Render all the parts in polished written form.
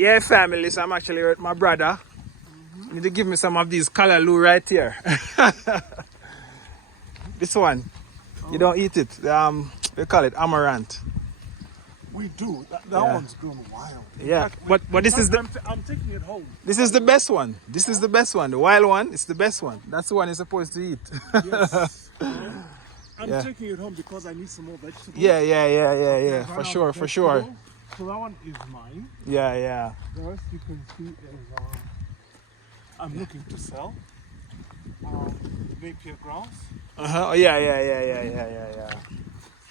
Yeah, family. So I'm actually with my brother. You need to give me some of these callaloo right here. This one. You don't eat it. They call it amaranth. We do. That Yeah. one's grown wild. Yeah, In but this fact, is the I'm taking it home. this is the best one. This is the best one. The wild one is the best one. That's the one you're supposed to eat. Yes. I'm Yeah. taking it home because I need some more vegetables. Yeah. For sure, for sure. So that one is mine. Yeah. The rest you can see is I'm looking to sell. Napier grass. Oh, yeah.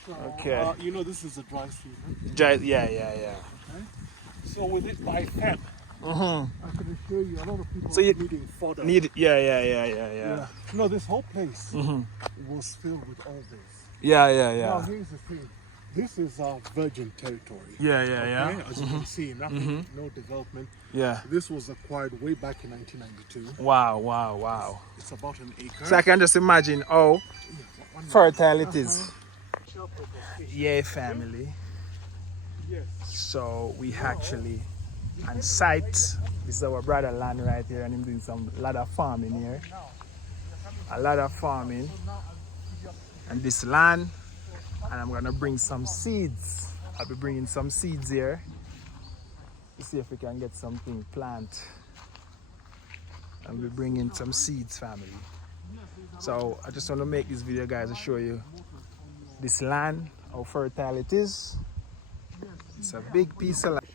So, Okay. you know this is a dry season. Yeah. Okay? So with it by Feb, I can assure you a lot of people So you needing fodder. Yeah. No, this whole place was filled with all this. Yeah. Now here's the thing. This is our virgin territory. Yeah. Okay? As you can see, nothing, no development. Yeah. This was acquired way back in 1992. Wow. It's about an acre. So I can just imagine how fertile it is. Yeah, family. Yes. So we actually on site. This is our brother land right here, and he's doing some lot of farming here. A lot of farming. And this land, and I'm gonna bring some seeds. I'll be bringing some seeds here to see if we can get something plant. I'll be bringing some seeds, family. So I just want to make this video, guys, to show you this land, how fertile it is. It's a big piece of land.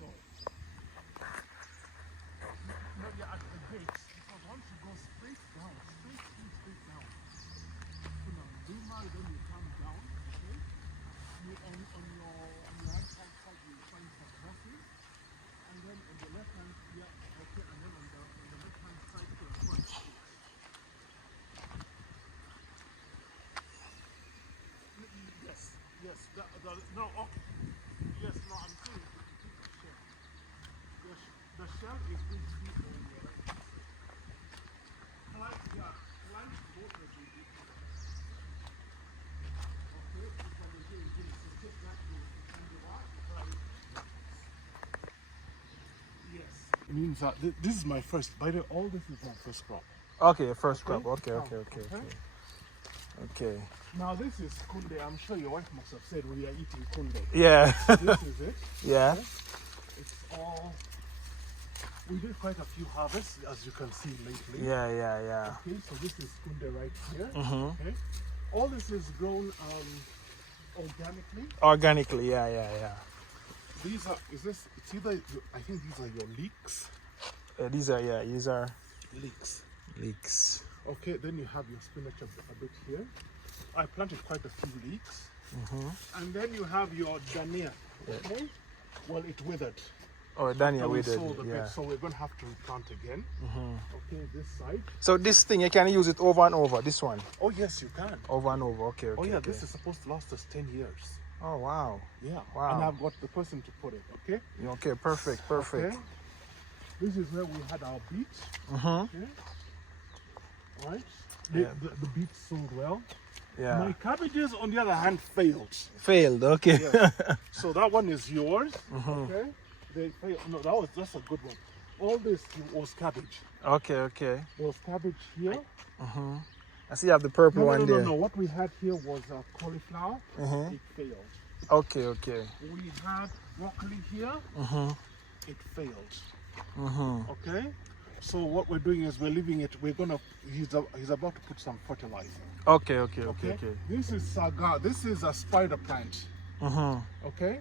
No, okay. Yes, no, I'm saying the shell is going to be on your right. Plant both of you. Okay, so take that and yes. It means that this is my first, by the way, all this is my first crop. Okay, first crop. Okay. Now this is kunde. I'm sure your wife must have said we are eating kunde. Yeah. This is it. Yeah. Okay? It's all. We did quite a few harvests, as you can see lately. Yeah. Okay, so this is kunde right here. Okay. All this is grown organically. Organically, yeah. These are. It's either. I think these are your leeks. These are leeks. Okay, then you have your spinach a bit here. I planted quite a few leeks. And then you have your dania. Okay? Well, it withered. Oh, dania withered. So we're going to have to replant again. Okay, this side. So this thing, you can use it over and over, this one? Oh, yes, you can. Over and over, okay. Oh, yeah, this is supposed to last us 10 years. Oh, wow. Yeah. Wow. And I've got the person to put it, okay? Okay, perfect. Okay. This is where we had our beets. Okay. Right? The beets sold well. Yeah. My cabbages, on the other hand, failed. Okay. Yes. So that one is yours. Okay. They failed. No, that's a good one. All this was cabbage. Okay. There was cabbage here. I see you have the purple one there. No. What we had here was cauliflower. It failed. Okay. We had broccoli here. It failed. Okay. So what we're doing is we're leaving it. He's about to put some fertilizer. Okay. This is saga. This is a spider plant. Okay.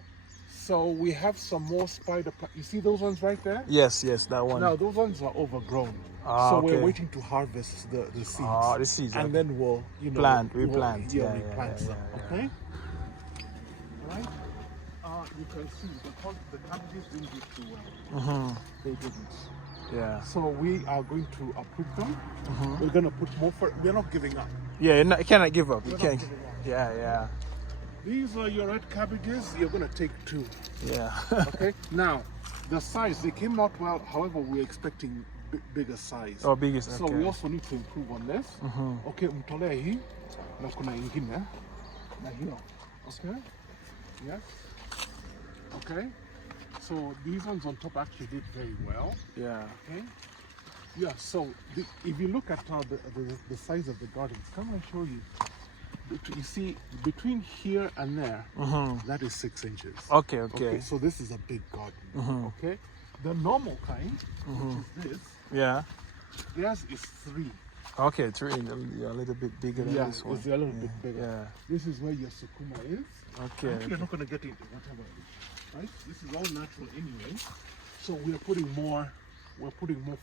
So we have some more spider plant. You see those ones right there? Yes, that one. Now those ones are overgrown. So we're waiting to harvest the seeds. The seeds. And then we'll replant. replant them. Okay. Right. You can see because the cabbages didn't do too well. They didn't. Yeah. So we are going to uproot them. We're going to put more. We're not giving up. Yeah, you cannot give up. You We're can't. not giving up. Yeah. These are your red cabbages. You're going to take 2. Yeah. Okay. Now, the size, they came out well. However, we're expecting bigger size. Oh, biggest. So we also need to improve on this. Okay, mtolea hii na kuna ingine na hiyo. Okay. Yes. Okay. So these ones on top actually did very well. Yeah. Okay. Yeah. So if you look at the size of the gardens, come and show you. You see, between here and there, that is 6 inches. Okay. So this is a big garden. Okay. The normal kind, which is this. Yeah. Theirs is 3. Okay, 3. You're a little bit bigger than this one. It's a little bit bigger. Yeah. This is where your sukuma is. Okay. You're not going to get into whatever it is, right? This is all natural anyway. So we're putting more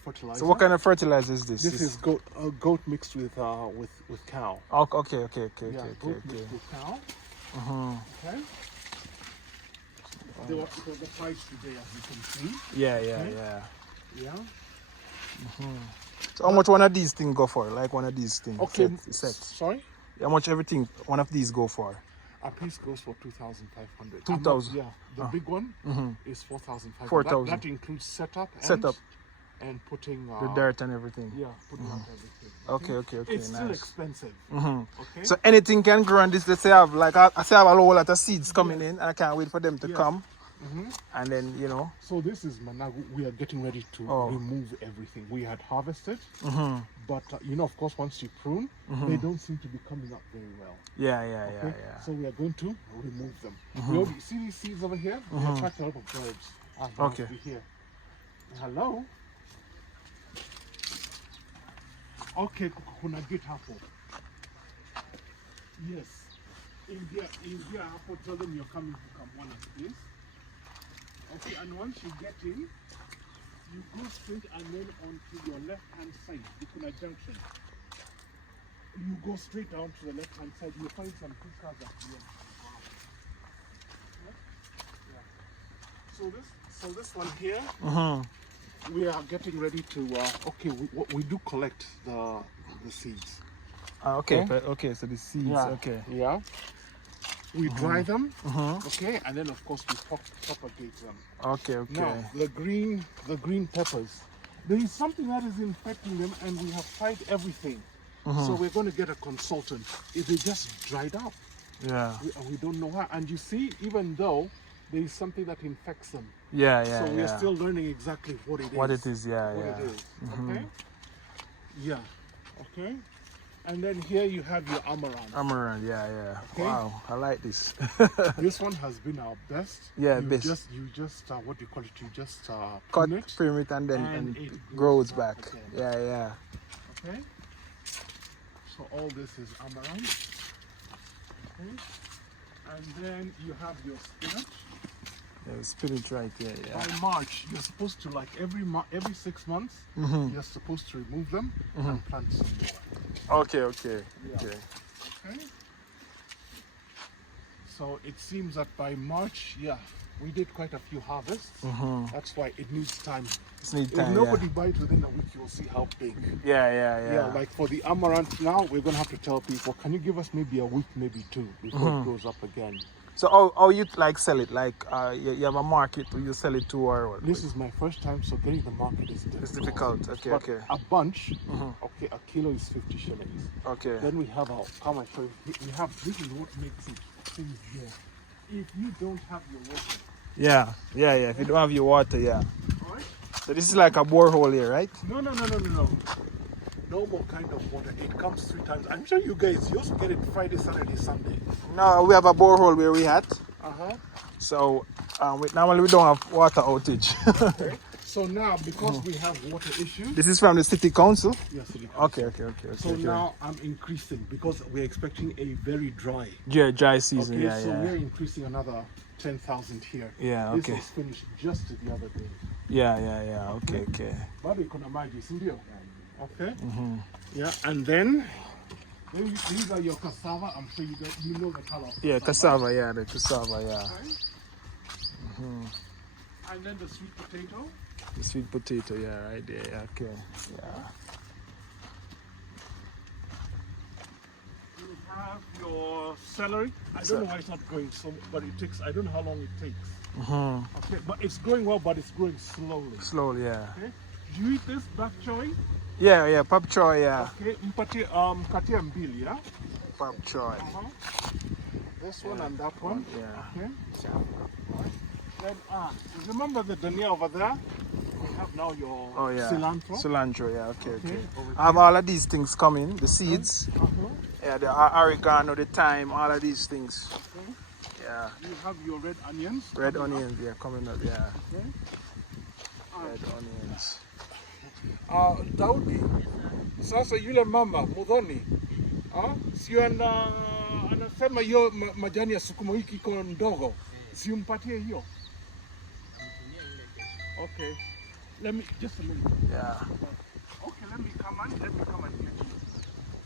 fertilizer. So what kind of fertilizer is this? This is goat mixed with cow. Okay. Yeah, goat mixed with cow. Okay. There was the price today, as you can see. Yeah. So how much one of these things go for? Like one of these things? Okay. Set. Sorry? How much everything one of these go for? A piece goes for 2,500. 2,000. Yeah. The big one is 4,500. 4,000. That includes setup and putting the dirt and everything. Yeah, putting out everything. Okay. It's still nice. expensive. Okay. So anything can grow on this. Let's say I have I have a whole lot of seeds coming in, and I can't wait for them to come. And then So this is now we are getting ready to remove everything. We had harvested, but of course, once you prune, they don't seem to be coming up very well. Yeah. So we are going to remove them. We already see these seeds over here. They attract a lot of birds. Okay. Here. Hello. Okay, kuna get hapo. Yes. Ingia hapo, tell them you're coming to come one of these. Okay, and once you get in, you go straight and then onto your left-hand side, the Kuna junction. You go straight down to the left-hand side, you'll find some 2 cars at the end. Yeah. So this one here, we are getting ready to. We do collect the seeds. Okay, so the seeds. Okay. Yeah. We dry them, okay, and then of course we propagate them. Okay. Now the green peppers, there is something that is infecting them, and we have tried everything. So we're going to get a consultant. If they just dried up, we don't know how. And you see, even though there is something that infects them, so we're still learning exactly what it is. What it is, Okay. Yeah. Okay. And then here you have your amaranth. Amaranth, yeah. Okay. Wow, I like this. This one has been our best. Yeah, you best. You just what do you call it? You just cut it and then and it grows back. Again. Yeah. Okay. So all this is amaranth. Okay. And then you have your spinach. Yeah, the spinach right there. Yeah. By March, you're supposed to every 6 months. You're supposed to remove them and plant some more. Okay. Okay. So it seems that by March, we did quite a few harvests. That's why it needs time. If nobody buys within a week, you'll see how big. Yeah. Like for the amaranth now, we're gonna have to tell people, can you give us maybe a week, maybe 2 before it goes up again. So how you sell it? Like you have a market where you sell it to, or what? This is my first time, so getting the market is difficult. It's difficult. Okay. A bunch, a kilo is 50 shillings. Okay. Then we have come and show you. We have, this is what makes it things here. If you don't have your water. Yeah. If you don't have your water, Alright? So this is like a borehole here, right? No. Normal kind of water. It comes 3 times. I'm sure you guys also get it Friday, Saturday, Sunday. No, we have a borehole where we at. So normally we don't have water outage. Okay. So now, because we have water issues. This is from the city council? Yes, city council. Okay. So now I'm increasing because we're expecting a very dry. Yeah, dry season. Okay, so we're increasing another 10,000 here. Yeah, This was finished just the other day. Yeah. Okay. But we can imagine, okay. Yeah, and then these are your cassava. I'm sure you know the color. Yeah, cassava. The cassava. Okay. And then the sweet potato. The sweet potato, right there. Okay. You have your celery. I don't know why it's not growing so, but it takes. I don't know how long it takes. Okay, but it's growing well, but it's growing slowly. Slowly, yeah. Okay. Do you eat this bok choy? Yeah, pap choy, yeah. Okay, mpatie katia mbili, yeah. Pap choy. This one and that one. Yeah. Okay. Then, remember the dania over there? We have now your cilantro. Cilantro, yeah, okay. I have all of these things coming, the seeds. Yeah, the oregano, the thyme, all of these things. Yeah. You have your red onions. Red onions, yeah, coming up, yeah. Okay. Red onions. Daudi, sasa yule mama Mudhoni, sio anasema hiyo majani ya sukuma wiki iko ndogo, siumpatie hiyo. Okay. Let me just a minute. Yeah. Okay, let me come and get you.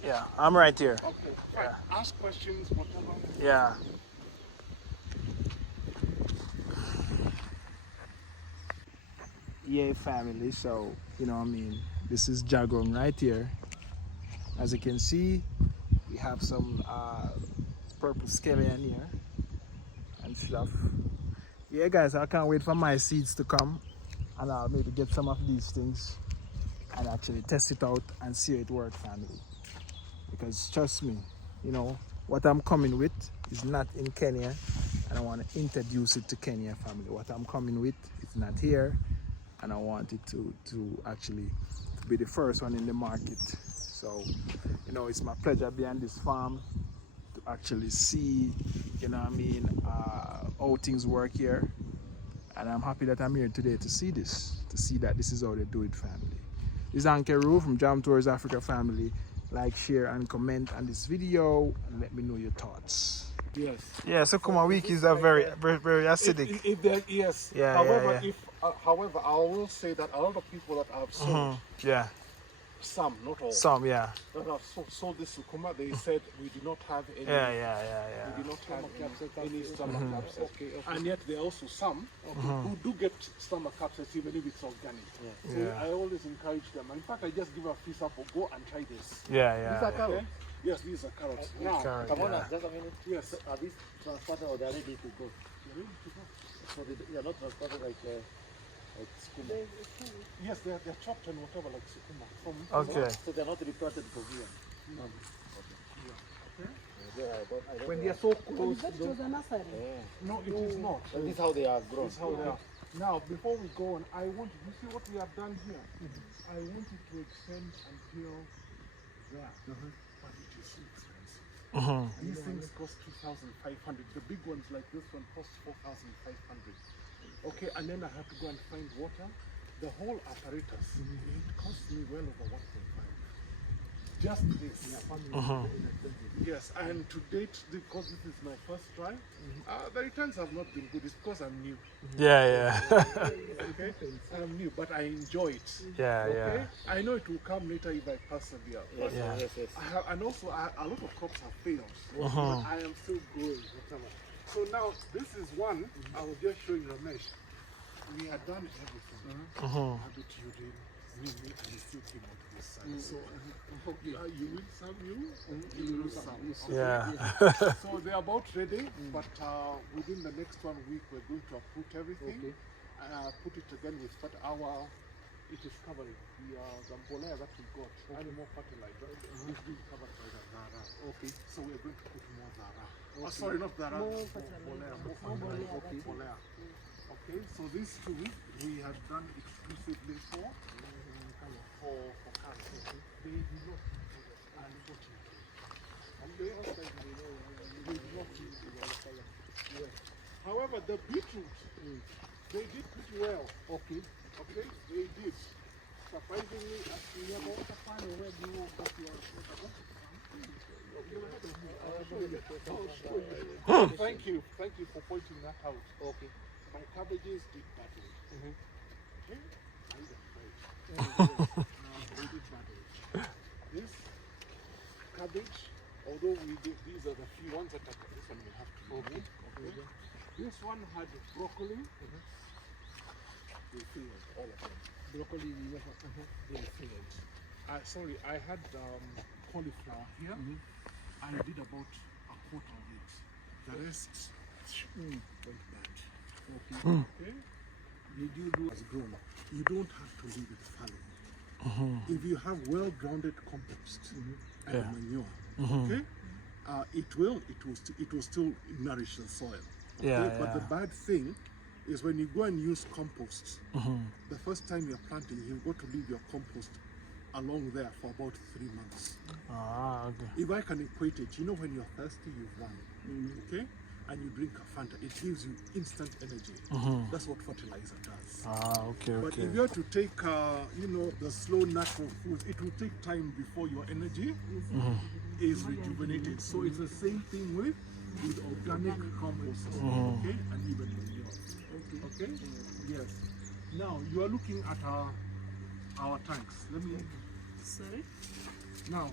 Yeah, I'm right here. Okay. Fine. Yeah. Ask questions, whatever. Yeah. Yeah, family. So, you know what I mean, this is jagung right here. As you can see, we have some purple scallion here and stuff. Yeah, guys, I can't wait for my seeds to come, and I'll maybe get some of these things and actually test it out and see how it works, family. Because trust me, you know, what I'm coming with is not in Kenya, and I want to introduce it to Kenya, family. What I'm coming with is not here, and I want it to actually be the first one in the market. So, you know, it's my pleasure being this farm to actually see, you know what I mean, how things work here. And I'm happy that I'm here today to see this, to see that this is how they do it, family. This is Ankeru from Jam Tours Africa, family. Like, share, and comment on this video, and let me know your thoughts. Yes. Yeah, so Sukuma wikis are very acidic. Yes. Yeah, however, yeah. However, I will say that a lot of people that have sold, yeah, some, not all, some, yeah, that have sold this sukuma, they said we do not have any. Yeah. We do not have any stomach capsules. Okay. And yet there are also some who do get stomach capsules even if it's organic. So I always encourage them. In fact, I just give a free sample. Go and try this. Yeah. These are carrots? Okay? Yes, these are carrots. Now, Carrot, come on, yeah. just a minute. Yes. Are these transported or they are ready to go? They're ready to go. So they are not transported like skuma. Yes, they're chopped and whatever like sukuma. Okay. So they are not replanted from here. Okay. When they are so close, No, it is not. this is how they are grown. This is how they are. Now, before we go on, I want you see what we have done here? I want you to extend until there. But it is so expensive. These things cost 2,500. The big ones like this one cost 4,500. Okay, and then I have to go and find water. The whole apparatus, it cost me well over 1.5. Just this. Yes, and to date, because this is my first try, the returns have not been good. It's because I'm new. Yeah. Okay, I'm new, but I enjoy it. Okay? I know it will come later if I persevere. Yes. And also, a lot of crops have failed. But I am still growing. Whatever. So now, this is one. I will just show you Ramesh. We had done everything. Habit you did, me, and you still came out this side. So you will some, you will some. Okay? Yeah. So they're about ready, but within the next 1 week, we're going to uproot everything. Put it again with it is covering the mbolea that we got, animal fertilizer, is being covered by the Zara. Okay. So we're going to put more Zara. Sorry, not Zara. More fertilizer. Mbolea. Okay, so these 2 weeks we have done exclusively for carrots. They do not use it, unfortunately. Okay, they do not use it. Yes. However, the beetroot, they did pretty well. Okay, they did. Surprisingly, Thank you for pointing that out. Okay. My cabbages did badly. Okay? They did badly. This cabbage, although these are the few ones that this one we have to remove. Okay. This one had broccoli. They failed, all of them. Broccoli, they failed. Sorry, I had cauliflower here. I did about a quarter of it. The rest went bad. Okay. You do as grown. You don't have to leave it fallow. If you have well-grounded compost and manure, okay, it will still nourish the soil. Okay? But the bad thing is when you go and use compost, the first time you're planting, you've got to leave your compost along there for about 3 months. Ah, okay. If I can equate it, you know when you're thirsty, you've run, okay? And you drink a Fanta, it gives you instant energy. That's what fertilizer does. Ah, okay, But if you're to take, you know, the slow natural foods, it will take time before your energy is rejuvenated. So it's the same thing with organic compost, okay? And even manure. Okay? Yes. Now, you are looking at our tanks. Let me... Sorry? Now,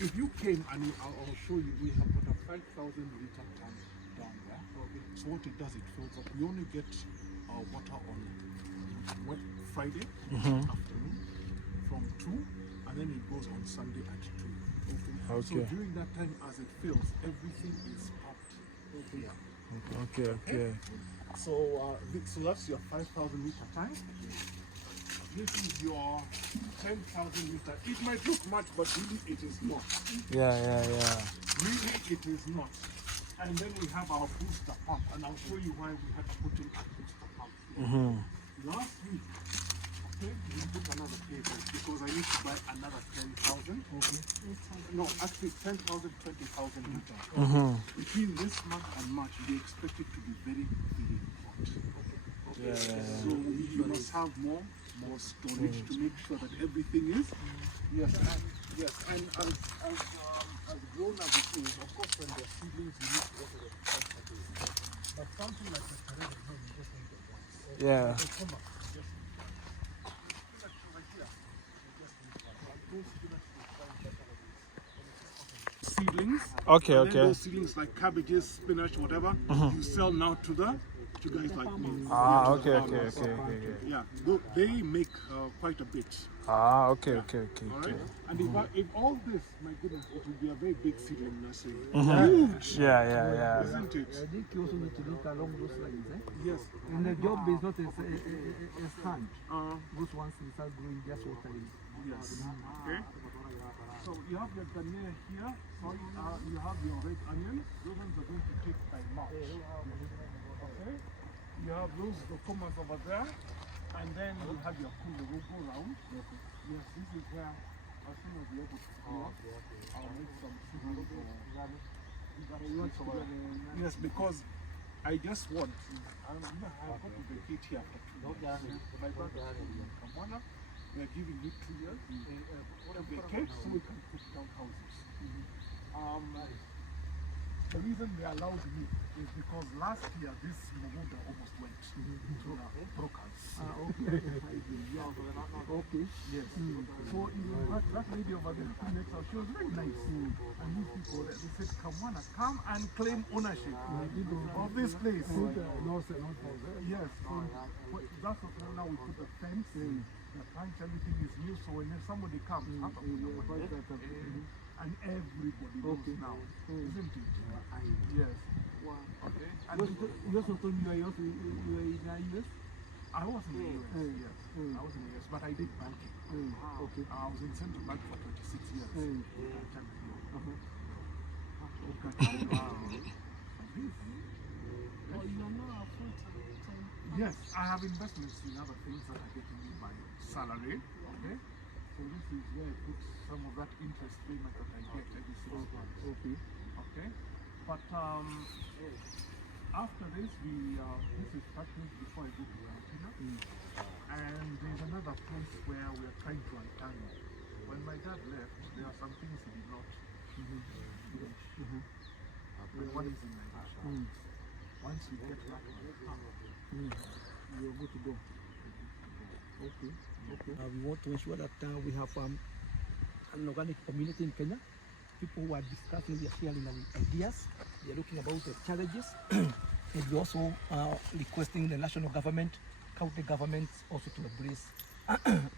if you came and I'll show you, we have got a 5,000 liter tank down there. So what it does, it fills up. We only get our water on Friday afternoon from 2, and then it goes on Sunday at 2. So during that time, as it fills, everything is pumped here. Okay. So so that's your 5,000 liter tank. This is your 10,000 liter. It might look much, but really it is not. Yeah. Really it is not. And then we have our booster pump, and I'll show you why we had to put in a booster pump here. Last week, okay, we put another cable because I need to buy another 10,000. No, actually 10,000, 20,000 liters. Between this month and March, we expect it to be very, very hot. So you must have more storage to make sure that everything is yes. And as grown as it is, of course, when the seedlings you need to water them twice a day. But something like the Caribbean, no, you just need it once. Yeah. Seedlings. Okay. Those seedlings like cabbages, spinach, whatever, you sell now to guys like me. Ah, okay. Yeah, they make quite a bit. Ah, okay. All right. And if all this, my goodness, it will be a very big seedling nursery. Huge. Yeah. Isn't it? I think you also need to look along those lines, eh? Yes. And the job is not as hand. Those ones will start growing just watering. Yes. Okay. So you have your dania here. So you have your red onions. Those ones are going to take by March. Okay. You have those cucumbers over there, and then you have your kulu. We'll go round. Yes, this is where as soon as you're able to grow, I'll make some seedlings. Yes, because I just want. I've got to vacate here after 2 years. My brother in Kamwana, we are giving you 2 years to vacate so we can put down houses. The reason they allowed me is because last year this Momuda almost went to the brokers. Okay. Yes. So that lady over there who makes our shows very nice. And these people, they said, come and claim ownership of this place. Yes. So that's what now we put a fence. The branch, everything is new. So when somebody comes, and everybody knows now, isn't it? Yes. Okay. And You also told me you were in the US? I was in the US, yes. I was in the US, but I did banking. Okay. I was in Central Bank for 26 years. Yes, I have investments in other things that are getting me my salary. Okay. So this is where I put some of that interest payment that I get every 6 months. Okay. But after this, this is practice before I go to Canada. And there's another place where we are trying to untangle. When my dad left, there are some things he did not finish. And one is in Nigeria. Once you get that one, You're good to go. Okay. We want to ensure that we have an organic community in Kenya. People who are discussing, we are sharing ideas. We are looking about the challenges. And we also requesting the national government, county governments also to embrace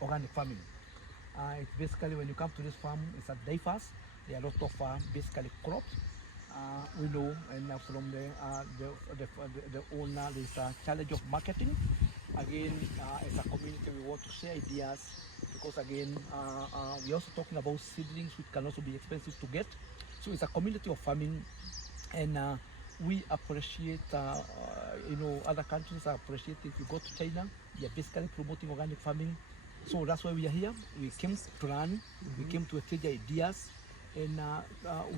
organic farming. It's basically when you come to this farm, it's a diverse. There are a lot of basically crops. We know, and from the owner, there's a challenge of marketing. Again, as a community, we want to share ideas because again, we're also talking about seedlings which can also be expensive to get. So it's a community of farming, and we appreciate you know, other countries are appreciating. If you go to China, they are basically promoting organic farming. So that's why we are here. We came to learn, we came to exchange ideas, and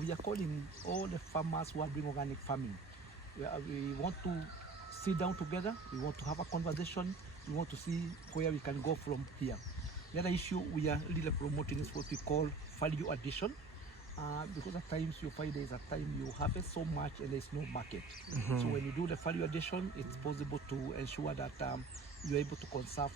we are calling all the farmers who are doing organic farming. We want to sit down together, we want to have a conversation, we want to see where we can go from here. The other issue we are really promoting is what we call value addition. Because at times you find there is a time you harvest so much and there is no market. So when you do the value addition, it's possible to ensure that you're able to conserve